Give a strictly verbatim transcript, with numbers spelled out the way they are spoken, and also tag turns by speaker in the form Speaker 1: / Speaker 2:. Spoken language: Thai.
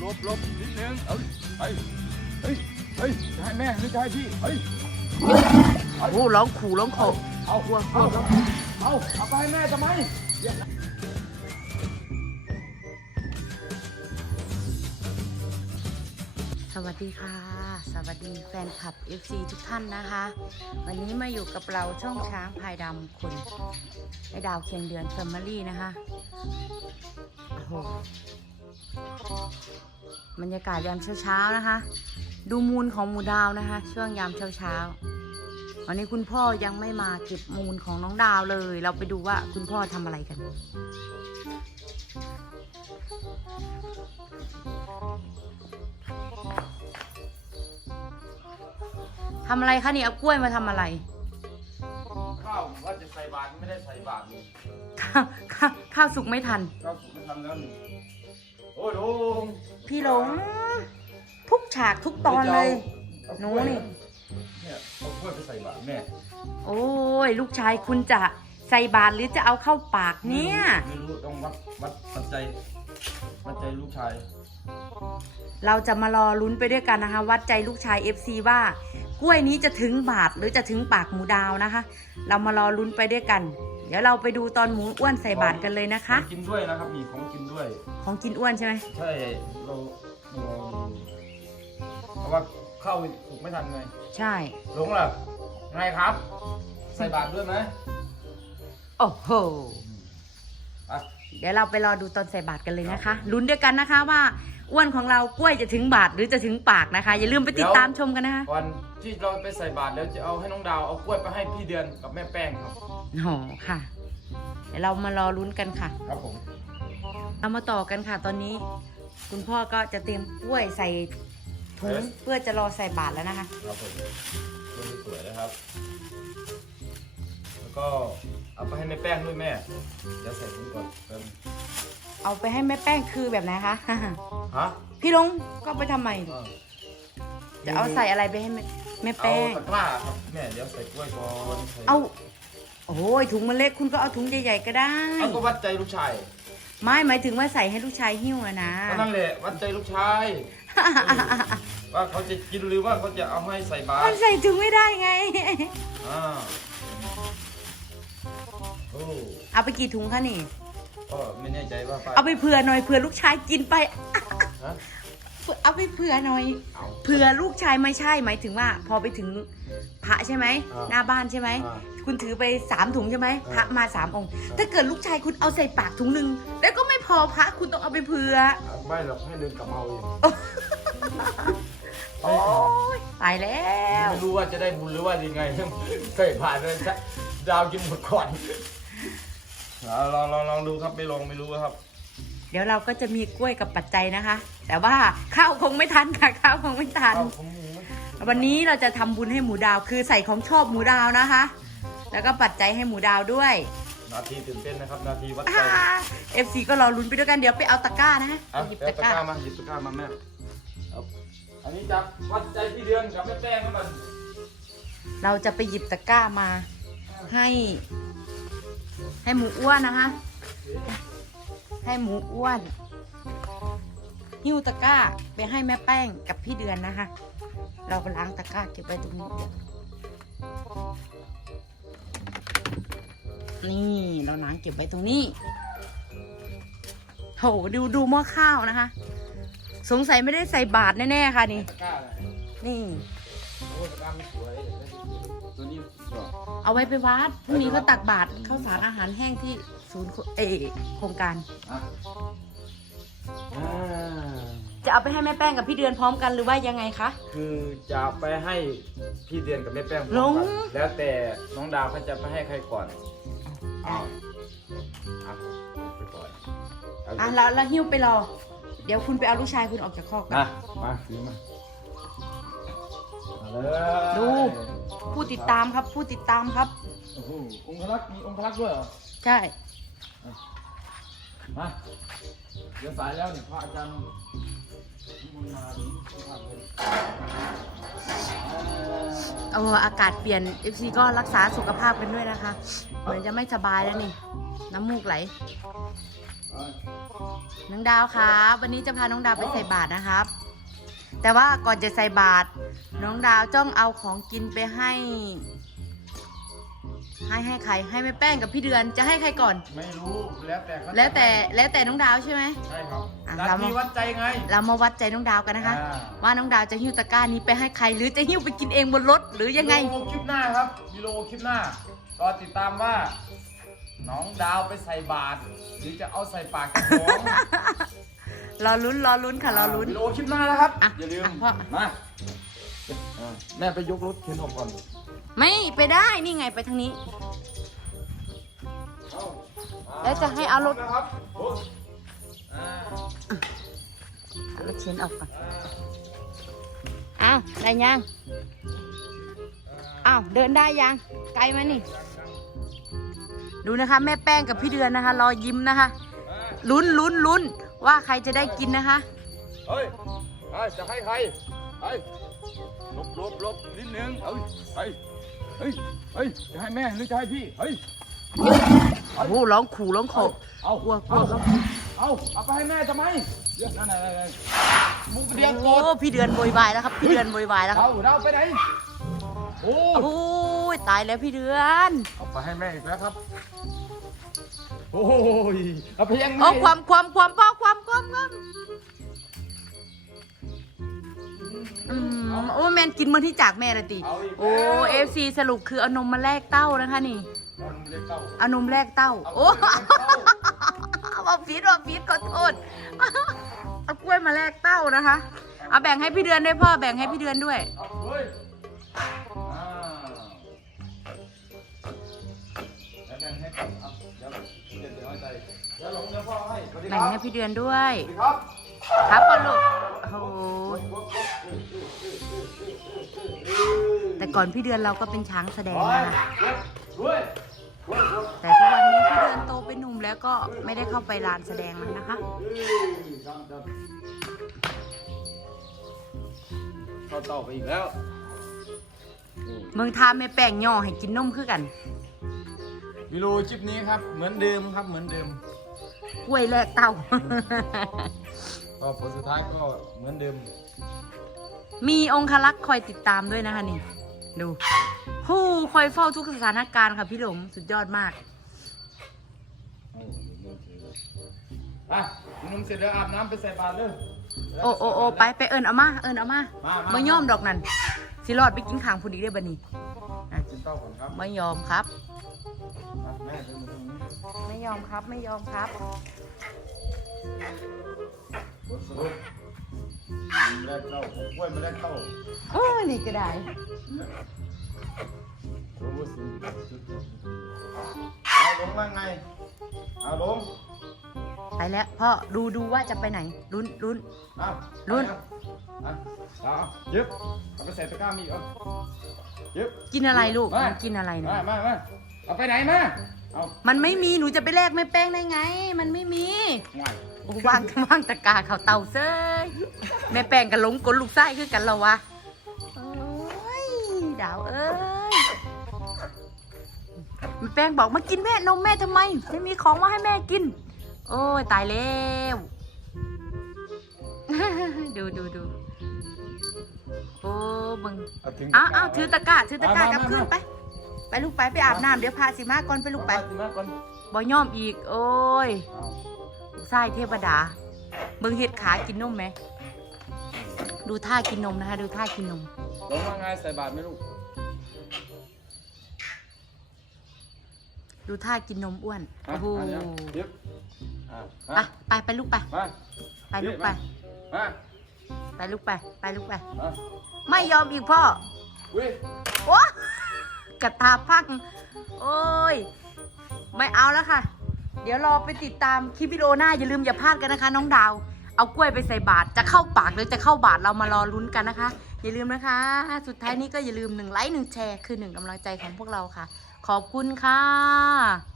Speaker 1: หลบหลบนิดนึงเอ้ยเฮ้ยเฮ้ยเฮ้ยให้แม่หรือให้พี่เฮ้ย
Speaker 2: โอ้ร้องขู่ร้องขอ
Speaker 1: เอา
Speaker 2: กลัวกลั
Speaker 1: เอา
Speaker 2: ว
Speaker 1: เอาเอาไปให้แม่ทำไม
Speaker 2: สวัสดีค่ะสวัสดีแฟนคลับ เอฟ ซี ทุกท่านนะคะ วันนี้มาอยู่กับเราช่องช้างพายดำคนไอ้ดาวเคียงเดือนแฟมิลี่นะคะโอ้โหบรรยากาศยามเช้าๆนะคะ ดูมูลของหมูดาวนะคะ ช่วงยามเช้าๆวันนี้คุณพ่อยังไม่มาเก็บมูลของน้องดาวเลย เราไปดูว่าคุณพ่อทำอะไรกันทำอะไรคะนี่เอากล้วยมาทำอะไร
Speaker 1: ข้าวว่าจะใส่บาตรไม่ได้ใส่บาตรนี่
Speaker 2: ข้าวข้าวข้าวสุกไม่ทัน
Speaker 1: ข้าวไม่ทำแล้วนี่โอ้ยลุง
Speaker 2: พี่หลงทุกฉากทุกตอนเลยหนูนี่
Speaker 1: เนี่ยเอากล้วยไปใส่บาตรแม่
Speaker 2: โอ้ยลูกชายคุณจะใส่บาตรหรือจะเอาเข้าปากเนี่ย
Speaker 1: ไม่รู้ต้องวัดวัดปัจจัยปัจจัยลูกชาย
Speaker 2: เราจะมารอลุ้นไปด้วยกันนะคะ วัดใจลูกชาย เอฟ ซี ว่ากล้วยนี้จะถึงบาทหรือจะถึงปากหมูดาวนะคะ เรามารอลุ้นไปด้วยกัน เดี๋ยวเราไปดูตอนหมูอ้วนใส่บาตรกันเลยนะคะ
Speaker 1: ของกินด้วยนะครับมีของกินด้วย
Speaker 2: ของกินอ้วนใช่ไหม
Speaker 1: ใช่เราเราเพราะว่าเข้าถูกไม่ทันไง
Speaker 2: ใช่
Speaker 1: หลงล่ะไงครับ ใส่บาตรด้วยไหม
Speaker 2: โอ้โห
Speaker 1: อ่ะ
Speaker 2: เดี๋ยวเราไปรอดูตอนใส่บาตรกันเลยนะคะลุ้นด้วยกันนะคะว่าอ้วนของเรากล้วยจะถึงบาทหรือจะถึงปากนะคะ อย่าลืมไปติดตามชมกันนะคะ
Speaker 1: ก่อนที่เราไปใส่บาตรแล้วจะเอาให้น้องดาวเอากล้วยไปให้พี่เดือนกับแม่แป้งครับ
Speaker 2: โอ้ค่ะ เดี๋ยวเรามารอลุ้นกันค่ะ
Speaker 1: ครับผม
Speaker 2: เรามาต่อกันค่ะ ตอนนี้ คุณพ่อก็จะเตรียมกล้วยใส่ถุงเพื่อจะรอใส่บาตรแล้วนะคะ
Speaker 1: ครับผมกล้วยสวยนะครับ แล้วก็เอาไปให้แม่แป้งด้วยแม่เดี๋ยวใส่ถุงก่อนเติม
Speaker 2: เอาไปให้แม่แป้งคือแบบไหนคะ
Speaker 1: ฮะ
Speaker 2: พี่ลงก็ไปทำไม
Speaker 1: อ่า
Speaker 2: จะเอาใส่อะไรไปให้แม่แม่
Speaker 1: เอา
Speaker 2: แป้ง
Speaker 1: ตะกร้าครับแม่เดี๋ยวใส่กล้วยก่อนใส่
Speaker 2: เอาโอ้ยถุงมันเล็กคุณก็เอาถุงใหญ่ๆก็ได้
Speaker 1: เอาก็วัดใจลูกชาย
Speaker 2: ไม่หมายถึงว่าใส่ให้ลูกชายหิ้วอะนะ
Speaker 1: ก็นั่นแหละวัดใจลูกชาย ว่าเขาจะกินหรือว่าเขาจะเอาให้ใส่บาต
Speaker 2: มั
Speaker 1: ร
Speaker 2: นใส่ถุงไม่ได้ไง
Speaker 1: อ่าโอ้
Speaker 2: เอาไปกี่ถุงคะนี่
Speaker 1: ก็ไม่แน่ใจว่าป้า
Speaker 2: เอาไปเผื่อหน่อยเผื่อลูกชายกินไป
Speaker 1: ฮะ
Speaker 2: เอาไปเผื่อหน่อย
Speaker 1: เอา
Speaker 2: เผื่อลูกชายไม่ใช่หมายถึงว่า พอไปถึงพระใช่ไหม
Speaker 1: อ่า
Speaker 2: หน้าบ้านใช่ไหม
Speaker 1: อ่า
Speaker 2: คุณถือไปสามถุงใช่ไหม
Speaker 1: อ่า
Speaker 2: พระมาสามองค์ ถ้าเกิดลูกชายคุณเอาใส่ปากถุงหนึ่งแล้วก็ไม่พอพระคุณต้องเอาไปเผื่อ
Speaker 1: ไม่หรอกให้เดินกลับมาเอาเอง
Speaker 2: โอ้ยตายแล้ว
Speaker 1: ไม่รู้ว่าจะได้บุญหรือว่ายังไง ใส่ผ่านเลยดาวกินหมดก่อนเอาลองลองลองดูครับไม่ลองไม่รู้ครับ
Speaker 2: เดี๋ยวเราก็จะมีกล้วยกับปัจจัยนะคะ แต่ว่าข้าวคงไม่ทันค่ะข้าวคงไม่ทัน
Speaker 1: เอาผมหมู
Speaker 2: วันนี้เราจะทำบุญให้หมูดาวคือใส่ของชอบหมูดาวนะคะ แล้วก็ปัจจัยให้หมูดาวด้วย
Speaker 1: นาทีตื่นเต้นนะครับนาทีวัดใจ
Speaker 2: เอฟซีก็รอลุ้นไปด้วยกันเดี๋ยวไปเอาตะกร้านะ
Speaker 1: อ่ะ
Speaker 2: หยิบ
Speaker 1: เดี๋ยว
Speaker 2: ตะ
Speaker 1: ตะ
Speaker 2: ก
Speaker 1: ก
Speaker 2: ร้า
Speaker 1: ร้ามาหยิบตะกร้ามาแม่เอาอันนี้จากวัดใจพี่เดือนกับแม่แป้งกันมัน
Speaker 2: เราจะไปหยิบตะกร้ามาให้ ให้หมูอ้วนนะคะ ให้หมูอ้วนหิ้วตะกร้าไปให้แม่แป้งกับพี่เดือนนะคะ เราไปล้างตะกร้าเก็บไว้ตรงนี้เดี๋ยวนี่เราล้างเก็บไว้ตรงนี้โหดูดูหม้อข้าวนะคะ สงสัยไม่ได้ใส่บาตรแน่ๆค่ะนี่
Speaker 1: ตะกร้าอะไร
Speaker 2: นี่
Speaker 1: โอ้ตะกร้าไม่สวยตัวนี้สวย
Speaker 2: เอาไว้ไปวัดพรุ่งนี้เขาตักบาตรข้าวสารอาหารแห้งที่ศูนย์เออโครงการ
Speaker 1: อ่ะอ่า
Speaker 2: จะเอาไปให้แม่แป้งกับพี่เดือนพร้อมกันหรือว่ายังไงคะ
Speaker 1: คือจะไปให้พี่เดือนกับแม่แป้งพร้อม
Speaker 2: ลง
Speaker 1: กันแล้วแต่น้องดาวเขาจะไปให้ใครก่อนอ้าวอ่ะไปก่อนเอา
Speaker 2: อ่ะแล้วแล้วหิ้วไปรอ เดี๋ยวคุณไปเอาลูกชายคุณออกจากคอกกัน
Speaker 1: นะมาถือมามาเลย
Speaker 2: ดูผู้ติดตามครับผู้ติดตามครับ
Speaker 1: โอ้โหองครักษ์มีองครักษ์ด้วยเหรอ
Speaker 2: ใช่
Speaker 1: มาเดี๋ยวสายแล้วเนี่ยพระอาจารย์มันมาดิพระอาจารย์
Speaker 2: เอออากาศเปลี่ยน เอฟ ซี ก็รักษาสุขภาพกันด้วยนะคะ เหมือนจะไม่สบายแล้วนี่ น้ำมูกไหล
Speaker 1: เอา
Speaker 2: น้องดาวครับวันนี้จะพาน้องดาวไปใส่บาตรนะครับ แต่ว่าก่อนจะใส่บาตรน้องดาวจ้องเอาของกินไปให้ ให้ให้ใครให้แม่แป้งกับพี่เดือนจะให้ใครก่อน
Speaker 1: ไม่รู้แล้วแต่เขา
Speaker 2: แล้วแต่แล้วแต่น้องดาวใช่ไหม
Speaker 1: ใช่ครับ
Speaker 2: อ่ะ
Speaker 1: นา
Speaker 2: เรามา
Speaker 1: ทีวัดใจไง
Speaker 2: เรามาวัดใจน้องดาวกันนะคะ
Speaker 1: อ่า
Speaker 2: ว่าน้องดาวจะหิ้วตะกร้านี้ไปให้ใคร หรือจะหิ้วไปกินเองบนรถหรือยังไง
Speaker 1: วิดีโอคลิปหน้าครับวิดีโอคลิปหน้ารอติดตามว่า น้องดาวไปใส่บาตรหรือจะเอาใส่ปากกระของ
Speaker 2: รอลุ้นรอลุ้นค่ะรอลุ้น
Speaker 1: วิดีโอคลิปหน้านะครับ
Speaker 2: อ่ะ
Speaker 1: อย่าลืม
Speaker 2: อ่ะพ่อ
Speaker 1: มาอ่าแม่ไปยกรถเข็นออกก่อน
Speaker 2: ไม่ไปได้นี่ไงไปทางนี้ แล้วจะให้เอารถ
Speaker 1: นะครับโอ้อ่า
Speaker 2: เอารถเข็นออกก่อนอ้าวได้ยังอ้าวเดินได้ยังไกลไหมนี่ ดูนะคะ แม่แป้งกับพี่เดือนนะคะ รอยิ้มนะคะ ลุ้นลุ้นลุ้นว่าใครจะได้กินนะคะ
Speaker 1: เฮ้ยเฮ้ยจะให้ใครเฮ้ยหลบหลบหลบนิดนึงเฮ้ยเฮ้ยเฮ้ยเฮ้ยจะให้แม่หรือจะให้พี่เฮ้ย
Speaker 2: โอ้โหร้องขู่ร้องขอ
Speaker 1: เอา
Speaker 2: กลัวกลั
Speaker 1: เอา
Speaker 2: วเขา
Speaker 1: เอาเอาไปให้แม่ทำไมเดี๋ยวนั่นนั่นนั่นมุกเดียงโก
Speaker 2: โอ้
Speaker 1: ด
Speaker 2: พี่เดือนโวยวายแล้วครับ พี่เดือนโวยวายแล้วครับ
Speaker 1: เอาเราไปไหนโอ้
Speaker 2: โอ้ยตายแล้วพี่เดือน
Speaker 1: เอาไปให้แม่อีกแล้วครับโอ้ยเอาไปยังแม่
Speaker 2: โอ้ความความความพ่อความความความอืมโอ้แมนกินมื้อที่จากแม่ละติโอ้เอฟซีสรุปคือเอานมมาแลกเต้านะคะนี่
Speaker 1: เอานมเล็กเต้า
Speaker 2: เอานมแลกเต้า โอ้ ว่าฟีดว่าฟีดขอโทษเอากล้วยมาแลกเต้านะคะเอาแบ่งให้พี่เดือนด้วยพ่อแบ่งให้พี่เดือนด้วย
Speaker 1: เอาเฮ้ยอ่าแล้วแบ่งให้ก่อนเอาเดี๋ยวเดี๋ยวเดี๋ยวเอาใจเดี๋ยวหลงเดี๋ยวพ่อให้สวัสดีค
Speaker 2: แบ่ง
Speaker 1: รับ
Speaker 2: ให้พี่เดือนด้วย
Speaker 1: สวัสดีครับ
Speaker 2: ครับพ่อลูกโอ้โหแต่ก่อนพี่เดือนเราก็เป็นช้างแสดง
Speaker 1: โอ้ย
Speaker 2: นะคะ
Speaker 1: เฮ้ยเฮ้ยเฮ้ย
Speaker 2: แต่ทุกวันนี้พี่เดือนโตเป็นหนุ่มแล้วก็ไม่ได้เข้าไปลานแสดงแล้วนะคะ
Speaker 1: เข้าเต่าไปอีกแล้ว
Speaker 2: เมืองทาไม่แป้งย่อให้กินนมคือกัน
Speaker 1: วิดีโอคลิปนี้ครับเหมือนเดิมครับเหมือนเดิม
Speaker 2: กล้วยแลกเต้า
Speaker 1: ก็ผลสุดท้ายก็เหมือนเดิม
Speaker 2: มีองคลักษ์คอยติดตามด้วยนะคะนี่ ดูฮู้คอยเฝ้าทุกสถานการณ์ค่ะพี่หลงสุดยอดมาก
Speaker 1: อ่ะนุ่มเสร็จแล้วอาบน้ำไปใส่บาตรเลย
Speaker 2: โอ้โอ้โอ้ไปไปเอิญเอามาเอิญเอามา
Speaker 1: มามา
Speaker 2: ไม่ยอมดอกนั่นสิรอดไปกินขางพอดีได้บันนี้อ่ะ
Speaker 1: กินเต้าก่อนครับ
Speaker 2: ไม่ยอมครับ
Speaker 1: มาแม่เดินมาตรงนี้
Speaker 2: ไม่ยอมครับไม่ยอมครับ
Speaker 1: บทสรุปแรกเต้าผมกล้วยมาแรกเต้า
Speaker 2: โอ้ยนี่ก็ได้
Speaker 1: โอ้โหสิเอาลงมาไงเอาลง
Speaker 2: ไปแล้วพ่อดูดูว่าจะไปไหนลุ้นลุ้น
Speaker 1: เอา
Speaker 2: รุ่น
Speaker 1: อ่ะเอายึบเอาไปใส่ตะกร้ามีเอายึบ
Speaker 2: กินอะไรลูก
Speaker 1: มา
Speaker 2: มันกินอะไร
Speaker 1: มา
Speaker 2: นะ
Speaker 1: มามาเอาไปไหนมาเอา
Speaker 2: มันไม่มีหนูจะไปแลกไม่แป้งได้ไง มันไม่มี
Speaker 1: ง่าย
Speaker 2: โอ้วางวางตะกร้าเขาเตาเซ้ยแม่แป้งกับหลงกลลูกไส้คือกันเราวะโอ้ยดาวเอ้ยแม่แป้งบอกมากินแม่นมแม่ทำไมไม่มีของมาให้แม่กิน โอ้ยตายแล้ว ดูดูดูโอ้มึง
Speaker 1: เอาถึง
Speaker 2: อ้าวอ้าวถือตะกร้าถือตะกร้า
Speaker 1: มา
Speaker 2: กลับ
Speaker 1: มา
Speaker 2: ขึ้น
Speaker 1: มา
Speaker 2: ไป ไปลูกไปไปอาบน้ำเดี๋ยวพาสิมาก่อนไปลูกไป
Speaker 1: เอามาก่อน
Speaker 2: บ่ย่อมอีก โอ้ย
Speaker 1: เอา
Speaker 2: ลูกไส้เทพดาเบิ่งเห็ดขากินนมไหมดูท่ากินนมนะคะ ดูท่ากินนม
Speaker 1: ลงมาไงใส่บาตรไหมลูก
Speaker 2: ดูท่ากินนมอ้วน
Speaker 1: อ่ะ
Speaker 2: โอ้โห
Speaker 1: อันเนี้ยยึบอ่ะ
Speaker 2: ไป
Speaker 1: มา
Speaker 2: ไปไปลูกไป
Speaker 1: มา
Speaker 2: ไปลูกไป
Speaker 1: มา
Speaker 2: ไปลูกไป ไปลูกไป
Speaker 1: มา
Speaker 2: ไม่ยอมอีกพ่อ
Speaker 1: วิ
Speaker 2: โอ้กระตาพัง โอ้ย ไม่เอาแล้วค่ะ เดี๋ยวรอไปติดตามคลิปวิดีโอหน้าอย่าลืมอย่าพลาดกันนะคะ น้องดาว เอากล้วยไปใส่บาตรจะเข้าปากหรือจะเข้าบาตรเรามารอลุ้นกันนะคะ อย่าลืมนะคะ สุดท้ายนี้ก็อย่าลืมหนึ่งไลค์หนึ่งแชร์คือหนึ่งกำลังใจของพวกเราค่ะ ขอบคุณค่ะ